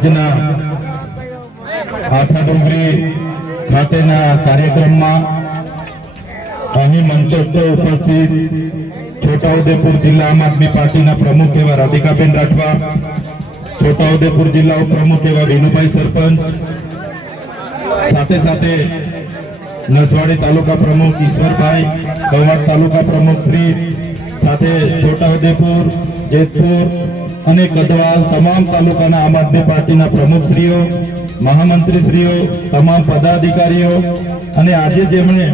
આજના આથા ડુંગરી ખાતેના કાર્યક્રમમાં અહીં મંચસ્થ ઉપસ્થિત છોટાઉદેપુર જિલ્લા આમ આદમી પાર્ટીના પ્રમુખ એવા રાધિકાબેન રાઠવા, છોટાઉદેપુર જિલ્લા ઉપપ્રમુખ એવા વિનુભાઈ સરપંચ, સાથે સાથે નસવાડી તાલુકા પ્રમુખ ઈશ્વરભાઈ, કવાંટ તાલુકા પ્રમુખ શ્રી, સાથે છોટાઉદેપુર, જેતપુર અને કદવાલ તમામ તાલુકાના આમ આદમી પાર્ટીના પ્રમુખશ્રીઓ, મહામંત્રીશ્રીઓ, તમામ પદાધિકારીઓ અને આજે જેમણે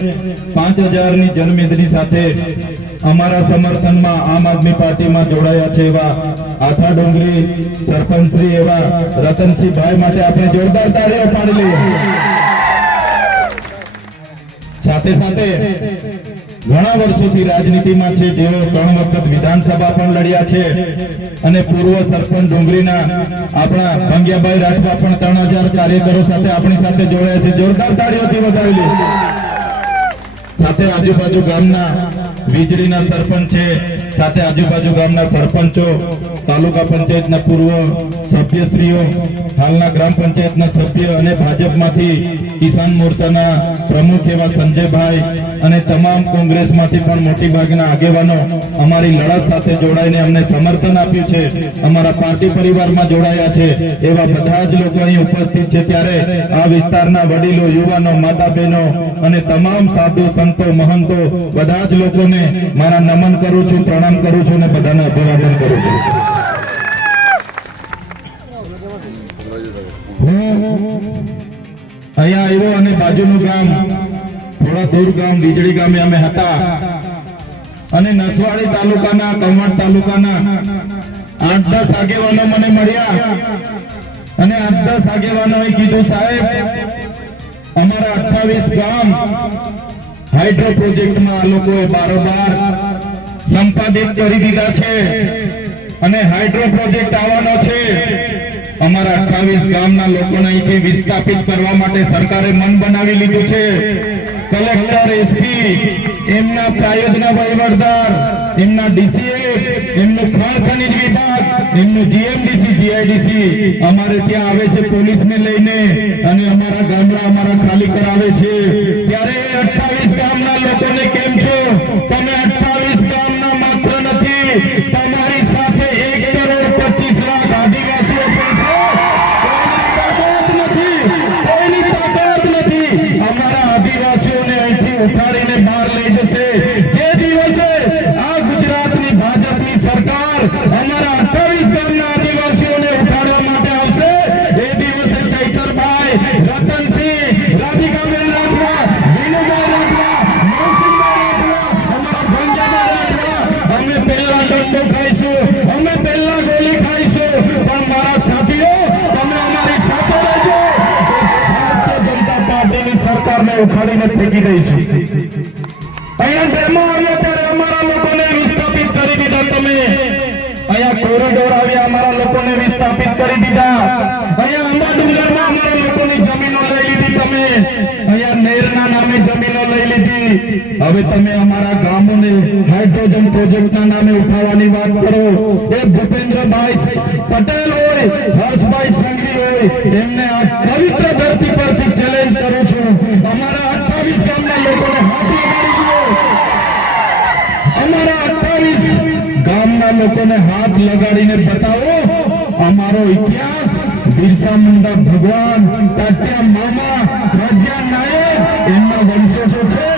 5000ની જનમેદની સાથે અમારા સમર્થનમાં આમ આદમી પાર્ટીમાં જોડાયા છે એવા આથા ડુંગરી સરપંચ શ્રી એવા રતનસિંહભાઈ માટે આપણે જોરદાર તાળીઓ પાડી લઈએ। સાથે સાથે ઘણા વર્ષોથી રાજનીતિમાં છે, જેઓ 3 વખત વિધાનસભા પણ લડ્યા છે અને પૂર્વ સરપંચ ડુંગરીના આપણા ભંગ્યાભાઈ રાઠવા પણ 3000 કાર્યકરો સાથે આપણી સાથે જોડાયા છે, જોરદાર તાળીઓથી વધાવી લે। સાથે આજુબાજુ ગામના વીજળીના સરપંચ છે, સાથે આજુબાજુ ગામના સરપંચો, તાલુકા પંચાયતના પૂર્વ સભ્યશ્રીઓ, હાલના ગ્રામ પંચાયતના સભ્ય અને ભાજપમાંથી કિસાન મોરચાના પ્રમુખ એવા સંજયભાઈ અને તમામ કોંગ્રેસમાંથી પણ મોટી ભાગના આગેવાનો અમારી લડત સાથે જોડાઈને અમને સમર્થન આપ્યું છે, અમારા પાર્ટી પરિવારમાં જોડાયા છે એવા બધા જ લોકો અહીં ઉપસ્થિત છે। ત્યારે આ વિસ્તારના વડીલો, યુવાનો, માતા બહેનો અને તમામ સાધુ સંતો, મહંતો બધા જ લોકોને મારા નમન કરું છું, પ્રણામ કરું છું અને બધાને અભિવાદન કરું છું। અહીંયા આવ્યો અને બાજુનું ગામ, થોડા દૂર ગામ વીજળી ગામે અમે હતા અને નસવાડી તાલુકાના, કવાંટ તાલુકાના 8-10 આગેવાનો મને મળ્યા અને 8-10 આગેવાનોએ કીધું, સાહેબ અમારા 28 ગામ હાઇડ્રો પ્રોજેક્ટમાં આ લોકોએ બારોબાર સંપાદિત કરી દીધા છે અને હાઇડ્રો પ્રોજેક્ટ આવવાનો છે। અમારા 28 ગામના લોકોને અહીંથી વિસ્થાપિત કરવા માટે સરકારે મન બનાવી લીધું છે। કલેક્ટર, એસપી, એમના પ્રાયોજના વહીવટદાર, એમના ડીસીએફ, એમનું ખાણ ખનીજ વિભાગ, એમનું જીએમડીસી, જીઆઈડીસી અમારે ત્યાં આવે છે પોલીસને લઈને અને અમારા ગામડા અમારા ખાલી કરાવે છે। ત્યારે 28 ગામના લોકોને કેમ છો? તમે 28 ગામના માત્ર નથી, તમારી સાથે 1,25,00,000 આદિવાસીઓ પણ છે। કોઈની તાકાત નથી અમારા આદિવાસીઓને અહીંથી ઉઠાડીને બહાર લઈ જશે। જે દિવસે આ ગુજરાતની ભાજપની સરકાર અમારા 28 ગામના આદિવાસીઓને ઉઠાડવા માટે આવશે, એ દિવસે ચૈતરભાઈ, રતનસિંહ, રાધિકાબેન રાઠવા, વિનુભાઈ રાઠવા, નરસિંહભાઈ રાઠવા, અમારા ભંજાભાઈ રાઠવા, અમે પહેલા દંડો ખાઈશું, અમે પહેલા ગોળી ખાઈશું, પણ મારા સાથીઓ તમે અમારી સાથે રહેજો, ભારતીય જનતા પાર્ટીની સરકારને ઉખાડીને ફેંકી દઈશું। અહીંયા ડેમો આવ્યો ત્યારે અમારા લોકોને વિસ્થાપિત કરી દીધા તમે, અહીંયા કોરિડોર આવ્યા અમારા લોકોને વિસ્થાપિત કરી દીધા, અહીંયા અંબા ડુંગરમાં અમારા લોકોની જમીનો લઈ લીધી તમે, અહીંયા નેરના નામે જમીનો લઈ લીધી। હવે તમે અમારા ગામોને હાઇડ્રોજન પ્રોજેક્ટના નામે ઉઠાવવાની વાત કરો। એ ભૂપેન્દ્રભાઈ પટેલ હોય, હર્ષભાઈ સંઘવી હોય, એમને આ પવિત્ર ધરતી પરથી ચેલેન્જ કરું છું, અમારા 28 ગામના લોકોને હાથ લગાડી દો, અમારા 28 ગામના લોકોને હાથ લગાડીને બતાવો અમારો ઇતિહાસ, બિરસા મુંડા ભગવાન, તાત્યા મામા, રાજ્યા નાયક એમના વંશજો છે।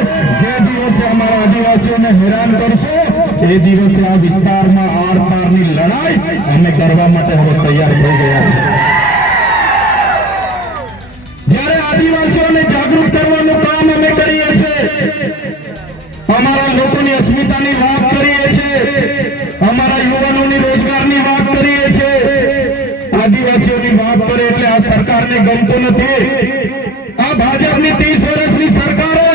જે દિવસે અમારા આદિવાસીઓને હેરાન કરશો એ દિવસે આ વિસ્તારમાં આર પારની લડાઈ અમે કરવા માટે હવે તૈયાર થઈ ગયા છે। જ્યારે આદિવાસીઓને જાગૃત કરવાનું કામ અમે કરીએ છીએ, અમારા લોકોની અસ્મિતાની વાત કરીએ છીએ, અમારા યુવાનોની રોજગારની વાત કરીએ છીએ, આદિવાસીઓની વાત કરે એટલે આ સરકારને ગમતું નથી। આ ભાજપની 30 વર્ષની સરકારે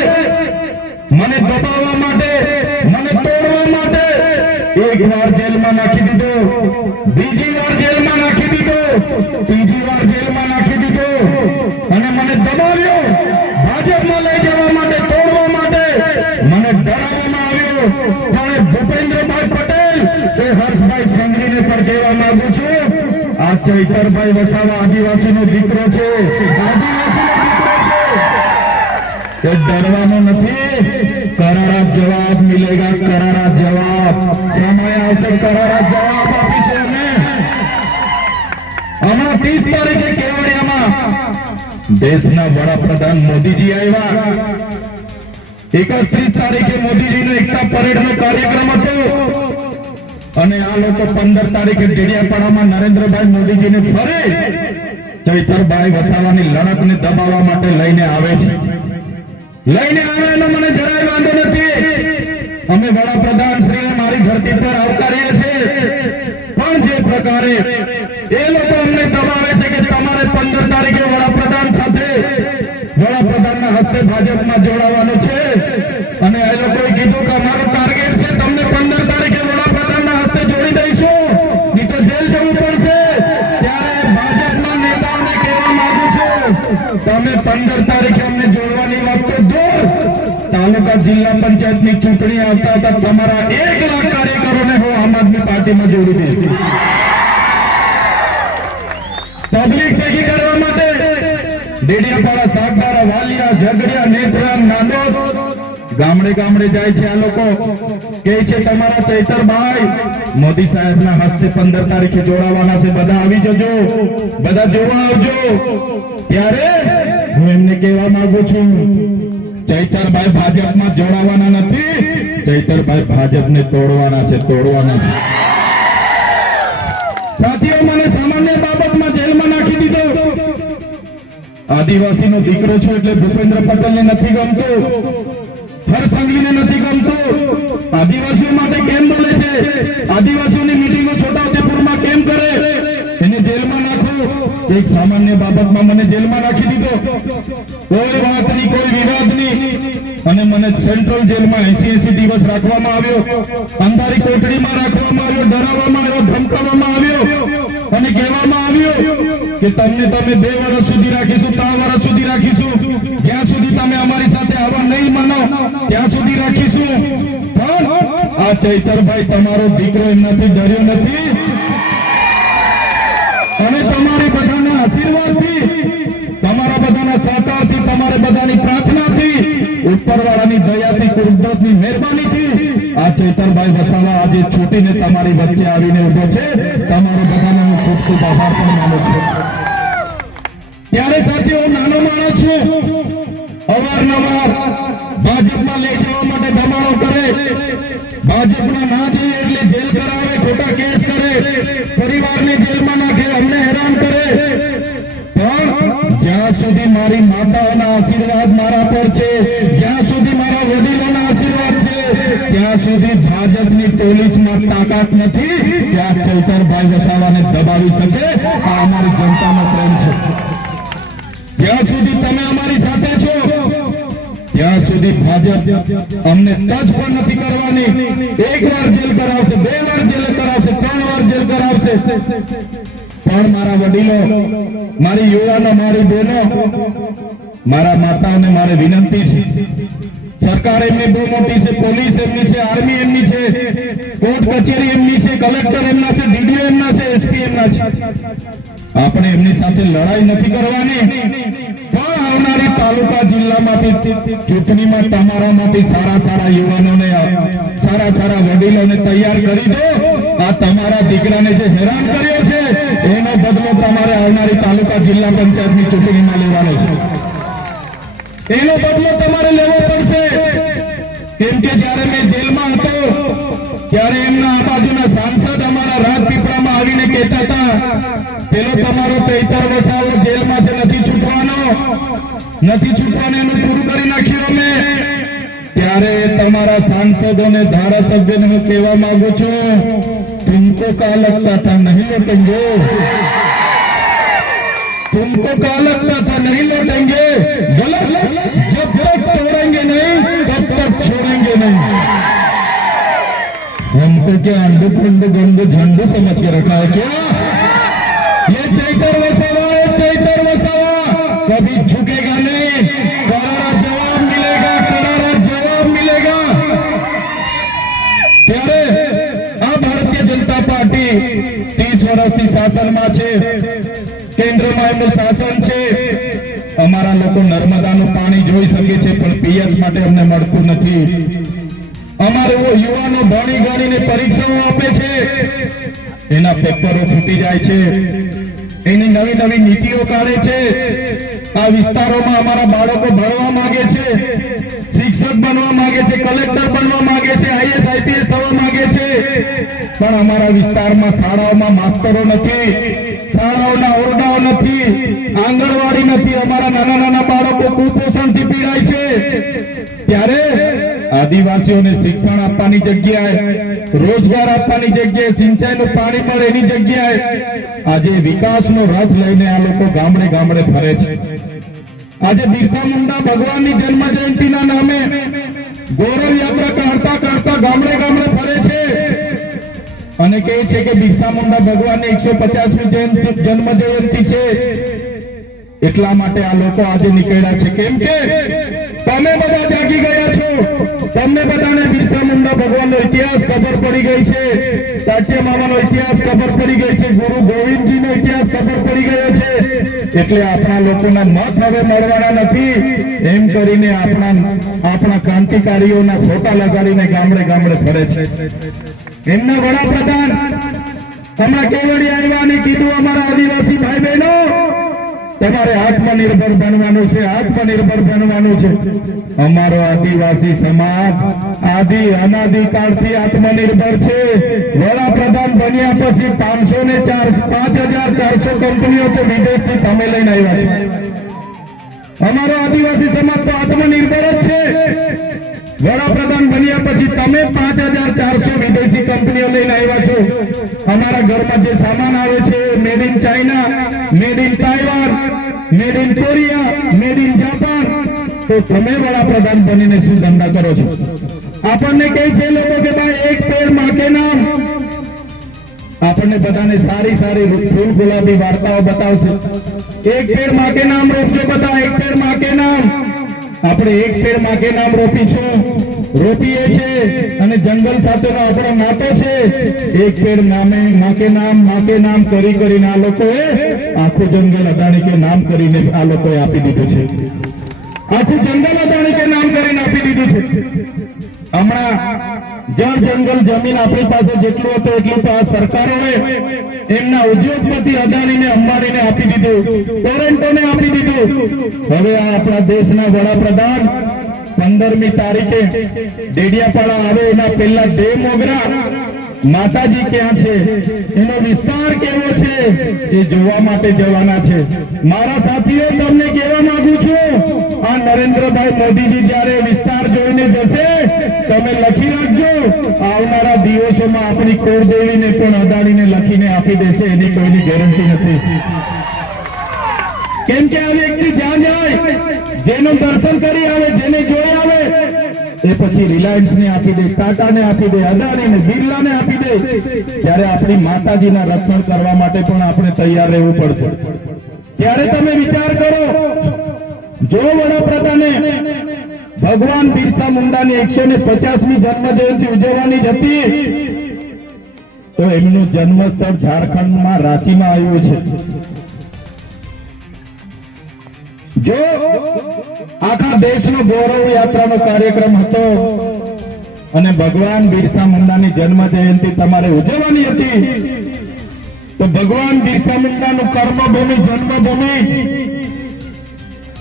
મને દબાવવા માટે, મને તોડવા માટે એક વાર જેલમાં નાખી દીધો, બીજી વાર જેલમાં નાખી દીધો, ત્રીજી વાર જેલમાં નાખી દીધો અને મને દબાવ્યો, ભાજપમાં લઈ જવા માટે, તોડવા માટે મને ડરાવવામાં આવ્યો। પણ ભૂપેન્દ્રભાઈ પટેલ, હર્ષભાઈ સંઘવીને પણ કહેવા માંગુ છું, આ ચૈતરભાઈ વસાવા આદિવાસીનો દીકરો છે, એ ડરવાનો નથી. કરારા જવાબ મિલેગા, કરારા જવાબ. સમય આવશે, કરારા જવાબ આપીશું અમે. હમણાં 30 તારીખે કેવડિયામાં દેશના વડાપ્રધાન મોદીજી આવ્યા. 31 તારીખે મોદીજીનો એકતા પરેડનો કાર્યક્રમ હતો અને આ લોકો 15 તારીખે ડેડિયાપાડામાં નરેન્દ્રભાઈ મોદીજીને ફરે ચૈતરભાઈ વસાવાની લડતને દબાવવા માટે લઈને આવે છે. લઈને આવે એનો મને જરાય વાંધો નથી. અમે વડાપ્રધાન શ્રીને મારી ધરતી પર આવકારીએ છીએ, પણ જે પ્રકારે એ લોકો અમને દબાવે છે કે તમારે 15 તારીખે વડાપ્રધાન સાથે વડાપ્રધાનના હસ્તે ભાજપમાં જોડાવાનું છે અને એ લોકોએ કીધું કે અમારો ટાર્ગેટ છે તમને 15 તારીખે વડાપ્રધાનના હસ્તે જોડી દઈશું, નહીં તો જેલ જવું પડશે. ત્યારે ભાજપના નેતાઓને કહેવા માંગુ છું, તમે 15 તારીખે અમને જોડવાની વાત તો દૂર, તાલુકા જિલ્લા પંચાયતની ચૂંટણી આવતા હતા તમારા 1 લાખ કાર્યકરોને હું આમ આદમી પાર્ટીમાં જોડી દઈશ. પબ્લિક ભેગી કરવા માટે ડેડિયાપાડા, સાગબારા, વાલિયા, ઝઘડિયા, નેત્રમ, નાંદોદ ગામડે ગામડે જાય છે. આ લોકો કહે છે તમારા ચૈતરભાઈ મોદી સાહેબના હસ્તે 15 તારીખે જોડાવાના છે, બધા આવી જજો, બધા જોવા આવજો. ત્યારે હું એમને કહેવા માંગુ છું, ચૈતરભાઈ ભાજપમાં જોડાવાના નથી, ચૈતરભાઈ ભાજપને તોડવાના છે, તોડવાના છે. સાથીઓ, મને સામાન્ય બાબતમાં જેલમાં નાખી દીધો. આદિવાસીનો દીકરો છું એટલે ભૂપેન્દ્ર પટેલને નથી ગમતું, હરસંઘવીને નથી ગમતું. આદિવાસીઓ માટે કેમ બોલે છે, આદિવાસીઓની મીટિંગો છોટાઉદેપુરમાં કેમ કરે, એને જેલમાં નાખો. એક સામાન્ય બાબતમાં મને જેલમાં નાખી દીધો, કોઈ વાત નહીં, કોઈ વિવાદ નહીં, અને મને સેન્ટ્રલ જેલમાં 80 દિવસ રાખવામાં આવ્યો, અંધારી કોટડીમાં રાખવામાં આવ્યો, ડરાવવામાં આવ્યો, ધમકાવવામાં આવ્યો અને કહેવામાં આવ્યું કે તમને તમે 2 વર્ષ સુધી રાખીશું, 3 વર્ષ સુધી રાખીશું, જ્યાં સુધી તમે અમારી સાથે આવવા નહીં માનો ત્યાં સુધી રાખીશું. પણ આ ચૈતરભાઈ તમારો દીકરો એમનાથી ડર્યો નથી અને તમારી બધાના આશીર્વાદથી, તમારા બધાના સહકારથી, તમારે બધાની પ્રાર્થનાથી, ઉપરવાળાની દયાથી, કુદરતની મહેરબાનીથી આ ચૈતરભાઈ વસાવા આજે છૂટીને તમારી વચ્ચે આવીને ઉભો છે. તમારો બધાનો હું ખૂબ ખૂબ આભાર પણ માનું છું. ત્યારે સાથીઓ, હું નાનો માણસ છું, અવારનવાર ભાજપમાં લઈ જવા માટે દબાણો કરે, ભાજપના ના જઈએ એટલે જેલ કરાવે, ખોટા કેસ કરે, પરિવારને જેલમાં નાખે, અમને હેરાન કરે. પણ જ્યાં સુધી મારી માતાઓના આશીર્વાદ મારા પર છે, જ્યાં સુધી મારા વડીલોના આશીર્વાદ છે, ત્યાં સુધી ભાજપની પોલીસમાં તાકાત નથી કે આ ચૈતરભાઈ વસાવાને દબાવી શકે. આ અમારી જનતાનો પ્રેમ છે. જ્યાં સુધી તમે અમારી સાથે છો ત્યાં સુધી ભાજપ અમને ટચ પણ નથી કરવાની. 1 વાર જેલ કરાવશે, 2 વાર જેલ કરાવશે, 3 વાર જેલ કરાવશે. પણ મારા વડીલો, મારી યુવાનો, મારી બહેનો, મારા માતાઓને મારે વિનંતી છે, સરકાર એમની બહુ મોટી છે, પોલીસ એમની છે, આર્મી એમની છે, કોર્ટ કચેરી એમની છે, કલેક્ટર એમના છે, ડીડીઓ એમના છે, એસપી એમના છે. આપણે એમની સાથે લડાઈ નથી કરવાની. પણ આવનારી તાલુકા જિલ્લામાંથી ચૂંટણીમાં તમારામાંથી સારા સારા યુવાનોને, સારા સારા વડીલોને તૈયાર કરી દો. આ તમારા દીકરાને જે હેરાન કર્યો છે એનો બદલો તમારે આવનારી તાલુકા જિલ્લા પંચાયતની ચૂંટણીમાં લેવાનો છે. એનો બદલો તમારે લેવો પડશે. કેમ કે જયારે મેં જેલમાં હતો ત્યારે એમના આ બાજુના સાંસદ અમારા રાજપીપળામાં આવીને કહેતા હતા, પેલો તમારો ચૈતર વસાવો જેલમાં છે, નથી છૂટવાનો, નથી છૂટવાનો, એનું પૂરું કરી નાખ્યું અમે. ત્યારે તમારા સાંસદોને, ધારાસભ્યોને હું કહેવા માંગુ છું, तुमको क्या लगता था नहीं लौटेंगे, तुमको क्या लगता था नहीं लौटेंगे, गलत. जब तक तोड़ेंगे नहीं तब तक छोड़ेंगे नहीं. हमको क्या अंडू कुंडू गंडू झंडू समझ के रखा है क्या? ये चैतर वसावा कभी झुकेगा नहीं. करारा जवाब मिलेगा, करारा जवाब मिलेगा. ત્યારે આ ભારતીય જનતા પાર્ટી 30 વર્ષથી શાસનમાં છે. કાળમાં એમનું શાસન છે. અમારા લોકો નર્મદાનું પાણી જોઈ શકે છે પણ પિયત માટે અમને મળતું નથી. અમારા યુવાનો ભણી ગણીને પરીક્ષાઓ આપે છે, એના પેપરો ફૂટી જાય છે, એની નવી નવી નીતિઓ કાઢે છે. આ વિસ્તારોમાં અમારા બાળકો ભણવા માંગે છે, શિક્ષક બનવા માંગે છે, કલેક્ટર બનવા માંગે છે, આઈએસ આઈપીએસ થવા માંગે છે, પણ અમારા વિસ્તારમાં શાળાઓમાં માસ્તરો નથી, શાળાઓના ઓરડાઓ નથી, આંગણવાડી નથી. અમારા નાના નાના બાળકો કુપોષણથી પીડાય છે. ત્યારે આદિવાસીઓને શિક્ષણ આપવાની જગ્યાએ, રોજગાર આપવાની જગ્યાએ, સિંચાઈનું પાણી મળે એની જગ્યાએ આજે વિકાસનો રથ લઈને આ લોકો ગામડે ગામડે ફરે છે. આજે બિરસા મુંડા ભગવાનની જન્મ જયંતિના નામે ગૌરવ યાત્રા કરતા કરતા ગામડે ગામડે ફરે છે અને કહે છે કે બિરસા મુંડા ભગવાનની 150મી જન્મ જયંતિ છે. એટલા માટે આ લોકો આજે નીકળ્યા છે. કેમ કે તમે બધા જાગી ગયા છો, તમને બધાને બિરસા મુંડા ભગવાનનો ઇતિહાસ ખબર પડી ગઈ છે, સાચે મામાનો ઇતિહાસ ખબર પડી ગઈ છે, ગુરુ ગોવિંદજીનો ઇતિહાસ ખબર પડી ગયો છે. એટલે આપણા લોકોના મત હવે મળવાના નથી એમ કરીને આપણા ક્રાંતિકારીઓના ફોટા લગાડીને ગામડે ગામડે ફરે છે. એમના વડાપ્રધાન હમણાં કેવડિયા આવ્યા અને કીધું અમારા આદિવાસી ભાઈ બહેનો તમારે આત્મનિર્ભર બનવાનું છે, આત્મનિર્ભર બનવાનું છે. અમારો આદિવાસી સમાજ અનાદિકાળથી આત્મનિર્ભર છે. વડાપ્રધાન બન્યા પછી 5400 કંપનીઓ તો વિદેશથી તમે લઈને આવ્યા છે. અમારો આદિવાસી સમાજ તો આત્મનિર્ભર જ છે. વડાપ્રધાન બન્યા પછી તમે 5400 વિદેશી કંપનીઓ લઈને આવ્યા છો. અમારા ઘરમાં જે સામાન આવે છે made in China, made in Taiwan, made in Korea, made in Japan, તો તમે વડાપ્રધાન બનીને શું ધંધા કરો છો? આપણને કહે છે લોકો કે ભાઈ એક પેડ માં કે નામ, આપણને બધાને સારી સારી ફૂલ ગુલાબી વાર્તાઓ બતાવશે. એક પેડ માં કે નામ રોપજો બધા, એક પેડ માં કે નામ. આપણે એક પેડ માં કે નામ રોપીએ છે અને જંગલ સાથેનો આપણો નાતો છે. એક પેડ માં કે નામ કરી કરીને આ લોકોએ આખું જંગલ અદાણી કે નામ કરીને આ લોકોએ આપી દીધું છે. આખું જંગલ અદાણી કે નામ કરીને આપી દીધું છે. હમણાં જળ જંગલ જમીન આપણી પાસે જેટલું હતું એટલું તો આ સરકારોએ એમના ઉદ્યોગપતિ અદાણીને અંબાણીને આપી દીધું, ટોરેન્ટોને આપી દીધું. હવે આ આપણા દેશના વડાપ્રધાન 15મી તારીખે ડેડિયાપાડા આવે એના પહેલા દેવ મોગરા માતાજી ક્યાં છે, એનો વિસ્તાર કેવો છે એ જોવા માટે જવાના છે. મારા સાથીઓ તમને કહેવા માંગુ છું, આ નરેન્દ્રભાઈ મોદીજી જયારે વિસ્તાર જોઈને જશે તમે લખી રાખજો, આવનારા દિવસોમાં આપણી કુળદેવીને પણ અદાણીને લખીને આપી દેશે, એની કોઈની ગેરંટી નથી. કેમ કે આ વ્યક્તિ જ્યાં જાય, જેનું દર્શન કરી આવે, જેને જોઈ આવે, એ પછી રિલાયન્સ ને આપી દે, ટાટા ને આપી દે, અદાણી ને, બિરલા ને આપી દે. ત્યારે આપણી માતાજીના રક્ષણ કરવા માટે પણ આપણે તૈયાર રહેવું પડશે. ત્યારે તમે વિચાર કરો, જો વડાપ્રધાને ભગવાન બિરસા મુંડાની 150મી જન્મ જયંતિ ઉજવવાની જ હતી તો એમનું જન્મસ્થળ ઝારખંડમાં રાંચીમાં આવ્યું છે. જો આખા દેશનો ગૌરવ યાત્રાનો કાર્યક્રમ હતો અને ભગવાન બિરસા મુંડાની જન્મ જયંતિ તમારે ઉજવવાની હતી તો ભગવાન બિરસા મુંડાનું કર્મભૂમિ, જન્મભૂમિ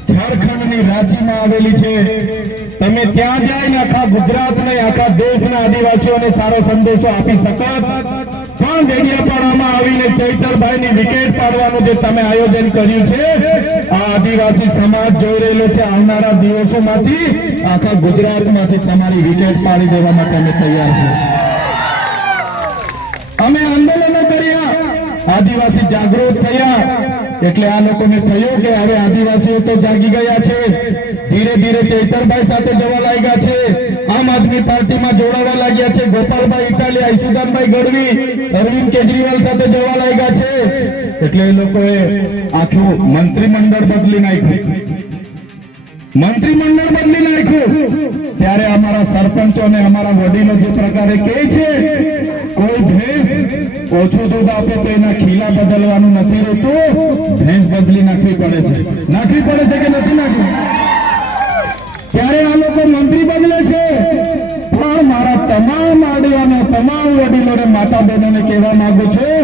ઝારખંડની રાંચીમાં આવેલી છે. તમે ત્યાં જઈને આખા ગુજરાતને, આખા દેશના આદિવાસીઓને સારો સંદેશો આપી શકો. પણ ડેડિયાપાડામાં આવીને ચૈતરભાઈની વિકેટ પાડવાનું જે તમે આયોજન કર્યું છે, આ આદિવાસી સમાજ જોઈ રહેલો છે. આવનારા દિવસોમાંથી આખા ગુજરાતમાંથી તમારી વિકેટ પાડી દેવા માટે અમે તૈયાર છીએ. અમે આંદોલનો કર્યા, આદિવાસી જાગૃત થયા, એટલે આ લોકોને થયું કે હવે આદિવાસીઓ તો જાગી ગયા છે. ધીરે ધીરે ચૈતરભાઈ સાથે જવા લાગ્યા છે, આમ આદમી પાર્ટીમાં જોડાવા લાગ્યા છે. ગોપાલભાઈ ઇટાલિયા, ઈસુદાનભાઈ ગઢવી, અરવિંદ કેજરીવાલ સાથે જવા લાગ્યા છે. એટલે એ લોકોએ આખું મંત્રીમંડળ બદલી નાખ્યું. ત્યારે અમારા સરપંચો અને અમારા વડીલો જે પ્રકારે કહે છે કોઈ ભેંસ ઓછું દૂધ આપે તો એના ખીલા બદલવાનું નથી રહેતું, ભેંસ બદલી નાખવી પડે છે કે નથી નાખવી? ત્યારે આ લોકો મંત્રી બદલે છે, પણ મારા તમામ આગેવાનો, તમામ વડીલોને, માતા બહેનોને કહેવા માંગુ છું,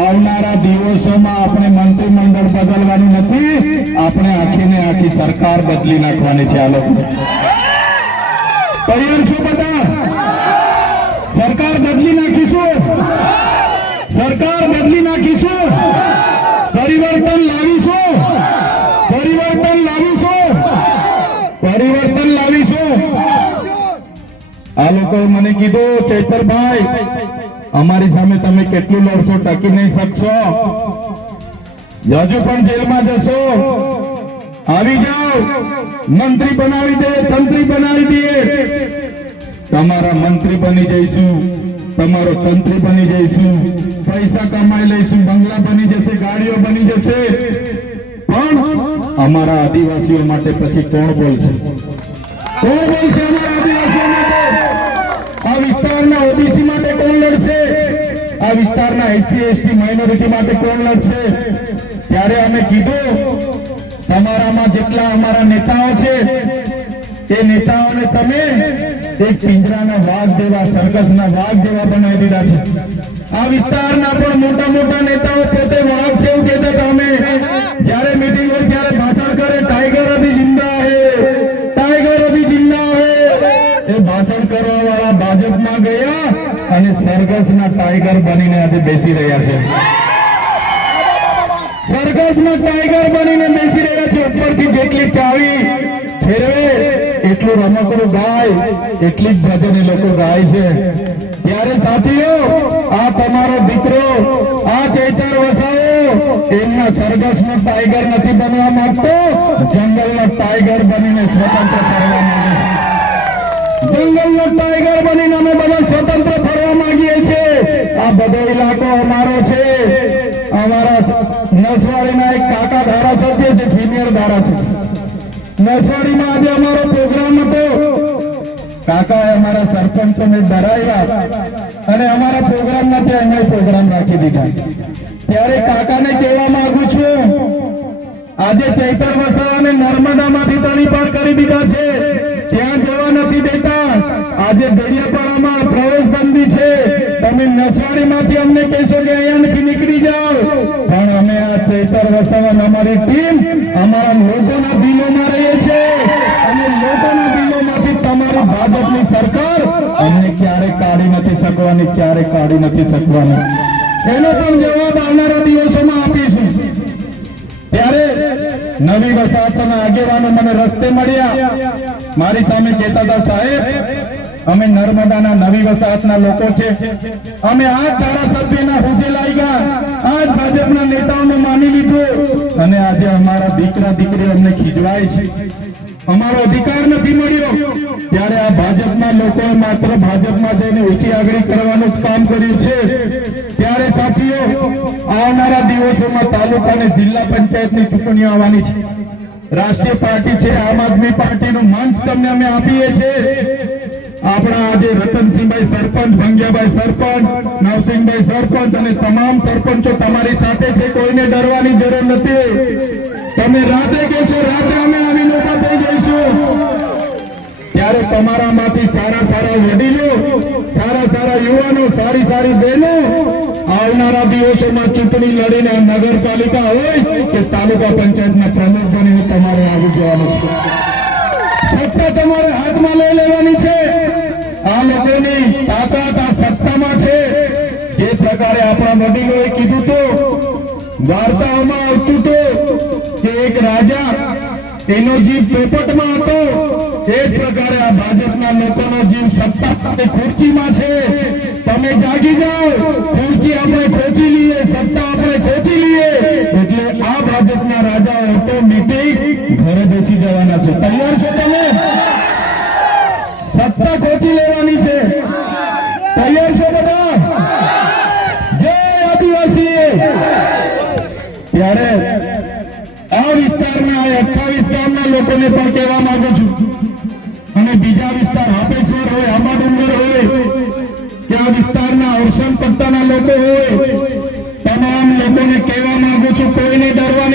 આવનારા દિવસોમાં આપણે મંત્રીમંડળ બદલવાનું નથી, આપણે આખીને આખી સરકાર બદલી નાખવાની છે. આ લોકો તૈયાર છો બધા? સરકાર બદલી નાખીશું, સરકાર બદલી નાખીશું, પરિવર્તન લાવીશું, પરિવર્તન લાવીશું, પરિવર્તન લાવીશું. આ લોકોએ મને કીધું, ચૈતરભાઈ અમારી સામે તમે કેટલું લડશો, ટકી નહીં શકશો, હજુ પણ જેલમાં જશો, આવી જાઓ, મંત્રી બનાવી દે, તંત્રી બનાવી દે. તમારા મંત્રી બની જઈશું, તમારો તંત્રી બની જઈશું, પૈસા કમાઈ લઈશું, બંગલા બની જશે, ગાડીઓ બની જશે, પણ અમારા આદિવાસીઓ માટે પછી કોણ બોલશે? કોણ બોલશે અમારા આદિવાસીઓ માટે? આ વિસ્તારના ઓબીસી માટે કોણ લડશે? આ વિસ્તારના એસસી એસટી માઇનોરિટી માટે કોણ લડશે? ત્યારે અમે કીધું, તમારામાં જેટલા અમારા નેતાઓ છે એ નેતાઓને તમે એક પિંજરાના વાઘ જેવા, સર્કસના વાઘ જેવા બનાવી દીધા છે. આ વિસ્તારના પણ મોટા મોટા નેતાઓ પોતે વાઘ છે એવું કહેતા હતા. અમે જયારે મીટિંગ હોય ત્યારે ભાષણ કરે, ટાઈગર અભી જિંદા હે, ટાઈગર અભી જિંદા હે. એ ભાષણ કરવા વાળા ભાજપમાં ગયા અને સર્કસના ટાઈગર બનીને આજે બેસી રહ્યા છે. સર્કસના ટાઈગર બનીને બેસી રહ્યા છે. ઉપરથી જેટલી ચાવી ફેરવે એટલું રમકડું ગાય, એટલી જ ભજન એ લોકો ગાય છે. ત્યારે સાથીઓ, આ તમારો દીકરો, આ ચૈતર વસાવો એમના સર્કસનો ટાઈગર નથી બનવા માંગતો, જંગલનો ટાઈગર બનીને સ્વતંત્ર ફરવા માંગે છે. જંગલનો ટાઈગર બનીને અમે બધા સ્વતંત્ર ફરવા માંગીએ છીએ. આ બધો ઇલાકો અમારો છે. અમારા નસવાડીના એક કાકા ધારાસભ્ય છે, સિનિયર ધારાસભ્ય. નસવાડીમાં આજે અમારો પ્રોગ્રામ હતો. કાકાએ અમારા સરપંચોને ડરાવ્યા અને અમારા પ્રોગ્રામ નથી અહીંયા પ્રોગ્રામ રાખી દીધા. ત્યારે કાકાને કહેવા માંગુ છું, આજે ચૈતર વસાવાને નર્મદામાંથી તળી પાર કરી દીધા છે, ત્યાં જવા નથી દેતા. આજે દરિયાપાડામાં પ્રવેશ બંધી છે. તમે નસવાડીમાંથી અમને કહેશો કે અહીંયાથી નીકળી જાઓ, પણ અમે આ ચૈતર વસાવા અમારી ટીમ અમારા લોકોના દિલોમાં રહીએ છે અને લોકોના દિલોમાંથી તમારી ભાજપની સરકાર અમને ક્યારે કાઢી નથી શકવાની, ક્યારે કાઢી નથી શકવાની. એનો પણ જવાબ આવનારા દિવસોમાં આપીશું. ત્યારે નવી વસાહતના આગેવાનો મને રસ્તે મળ્યા, મારી સામે કહેતા હતા, સાહેબ અમે નર્મદાના નવી વસાહતના લોકો છે, અમે આ ધારાસભ્યના હુજે લાગ્યા, આ ભાજપના નેતાઓને માની લીધું અને આજે અમારા દીકરા દીકરી અમને ખીજવાય છે, અમારો અધિકાર નથી મળ્યો. ત્યારે આ ભાજપના લોકોએ માત્ર ભાજપમાં જઈને ઊંચી આગળ કરવાનું કામ કર્યું છે. ત્યારે સાથીઓ, આવનારા દિવસોમાં તાલુકા અને જિલ્લા પંચાયતની ચૂંટણીઓ આવવાની છે. રાષ્ટ્રીય પાર્ટી છે આમ આદમી પાર્ટીનું મંચ તમને અમે આપીએ છીએ. આપણા આજે રતનસિંહભાઈ સરપંચ, ભંગિયાભાઈ સરપંચ, નવસિંહભાઈ સરપંચ અને તમામ સરપંચો તમારી સાથે છે. કોઈને ડરવાની જરૂર નથી. તમે રાતે કહેશો, રાતે અમે આવી લોકો થઈ જઈશું. ત્યારે તમારામાંથી સારા સારા વડીલો, સારા સારા યુવાનો, સારી સારી બહેનો આવનારા દિવસોમાં ચૂંટણી લડીને નગરપાલિકા હોય કે તાલુકા પંચાયતના પ્રમુખ બનીને તમારે આવી જવાનું છે. સત્તા તમારે હાથમાં લઈ લેવાની છે. આ લોકોની તાકાત આ સત્તામાં છે. જે પ્રકારે આપણા વડીલોએ કીધું તો, વાર્તાઓમાં આવતું તો કે એક રાજા, એનો જીવ પોપટમાં હતો, એ જ પ્રકારે આ ભાજપના લોકોનો જીવ સત્તા અને ખુરશીમાં છે. તમે જાગી જાઓ, ખુરશી આપણે ખોચી લઈએ, સત્તા આપણે ખોચી લઈએ, એટલે આ ભાજપના રાજા ઓટોમેટિક ઘરે બેસી જવાના છે. તૈયાર છો તમે? સત્તા ખોચી લેવાની છે. તૈયાર છો બધા? જય આદિવાસી. ત્યારે આ વિસ્તારના 28 ગામના લોકોને પણ કહેવા માંગુ છું, અને બીજા વિસ્તાર હાપેશ્વર હોય, આંબાડુંગર હોય, કે આ વિસ્તારના અવસાન પટ્ટાના લોકો હોય, તમામ લોકોને કહેવા માંગુ છું, કોઈને ડરવા